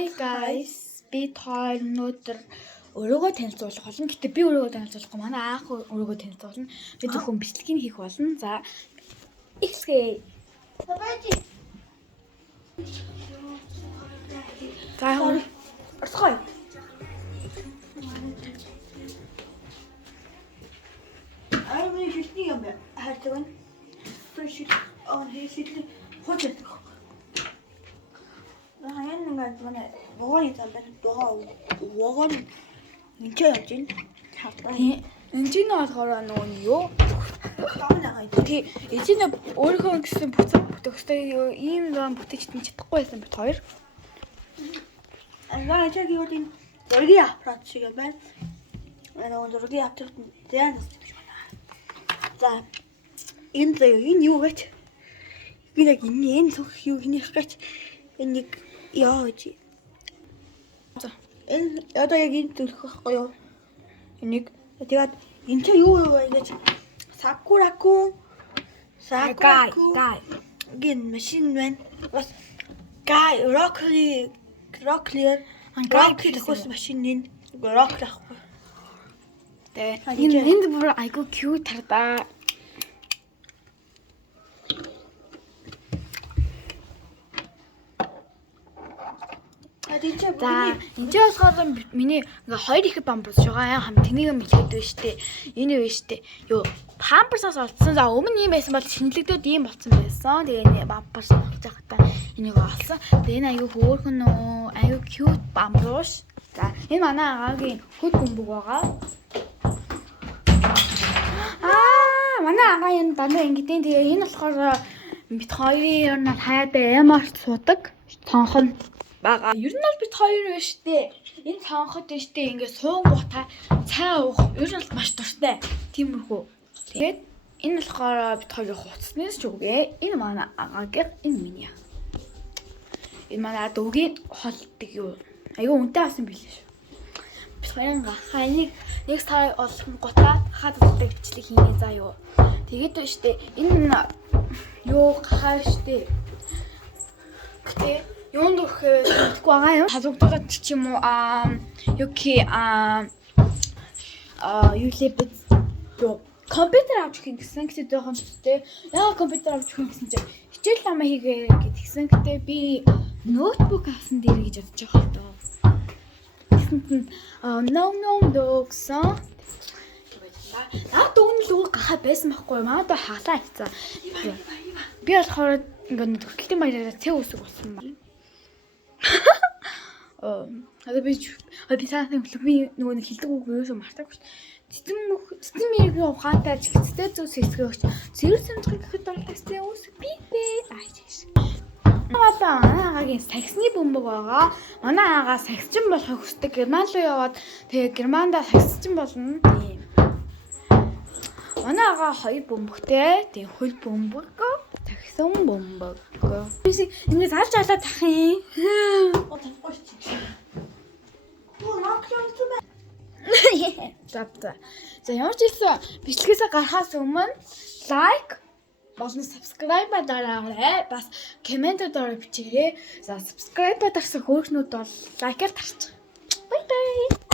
Hi guys. Би тоор өнөөдөр өрөөгөө танилцуулах болно. Гэтэ би өрөөгөө танилцуулахгүй. Манай аах өрөөгөө танилцуулна. Би зөвхөн бичлэгийг хийх болно. За ихсгээ. За орсгой. Аймын шилний юм бэ? Хайртай байна. Шил хийсэл хожид. Хаяан ингээд манай вогоны зам байна. Вогон энэ яаж юм? Энэний болохоор нөгөө нь юу? Тий, эцэг өөрийнхөө гэсэн бүтээгдэхүүн ийм зам бүтээгч чадахгүй байсан бит хоёр. Ангаа чиг юу тийм зургийн аппарат шиг юм байна. Нөгөө зургийн аппарат зэн гэж байна. За энэ юу гэж? Би яг энэ цог юу хийнэх гэж энэ нэг яа гэж. За Энэ одоо яг энэ төлөх байхгүй юу? Энийг тэгээд энэ ч юу вэ гэж сакураку гин машин байна. Бас гай рокли төхөс машин энэ рокли ахгүй. Тэгээ энд бүр айгу cute тардаа. За энэ болохоор миний ингээ хоёр их памперс байгаа хам тэнийг юм хэлээд байна штэ. Энэ юу штэ. Юу памперсаас олдсон. За өмнө ийм байсан бол шинэлэгдээд ийм болсон байсан. Тэгээ энэ памперс олж байхдаа энийг олсон. Тэгээ энэ аюу хөөрхөн нөө аюу cute памперс. За энэ манай агаагийн хөд бөмбөг байгаа. Манай агаа энэ дандаа ингэдیں۔ Тэгээ энэ болохоор бит хоёрын нар хайдаа эмарт суудаг. Цонхон бага. Ер нь бол бит хоёр байна штэ. Энэ цонхот байна штэ. Ингээ суунгуудаа цай уух. Ер нь бол маш дуртай. Тиймэрхүү. Тэгээд энэ болохоор бит хоёрын хуцснаас ч үгүй. Энэ манай агаагийн энэ миний. Энэ манай дүүгийн холдог юу. Аюу үнэтэй асан билээ шүү. Бит хоёрын гахаа нэг сар олсон гутаад хаад удаа бичлэг хийнэ заа юу. Тэгээд байна штэ. Энэ юу гахаа штэ. Гэтэ юунд өгөхөө мэдгүй байгаа юм. Хазуугдаад ч юм уу юки юлебэт юу компьютер авч өгөх гэсэн гэдэг жоохон төстэй. Яа компьютер авч өгөх гэсэн чинь хичээл намаа хийгээ гэдгсэн. Гэтэ би ноутбук авсан дээр гэж бодож байгаа доо. Тэгсэн гэсэн дүгнэл үг гахаа байсан байхгүй маа доо хаалаа хийцэн. Би болохоор ингээд төрөлтийн баяраараа цэв үсэг болсон байна. Одоо би цааны хөглөмийн нөгөө нэг хилдэг үг юусоо мартаагүй шүү. Цэцэн мэрийн ухаантай чигцтэй зүс хэсгөөч. Зэрэг сэмжиг гэхэд болтойстэй үсэг би ааш. Манай агаагийн саксны бөмбөг байгаа. Манай агаа саксчин болохыг хүсдэг. Герман руу яваад тэгээ германда саксчин болно. Тийм. Манай агаа хоёр бөмбөгтэй. Тэгээ хөл бөмбөг, саксон бөмбөг. Би ингэ зарж алаад тах юм. Тавахгүй чи. Оо наклон юм. За ямар ч хэлсэн бичлэгээсээ гарахаас өмнө лайк болон subscribe дараарай. Бас коммент дээр бичээрэй. За subscribe дарсан хөөрхнүүд бол лайкаар тарч. Bye bye.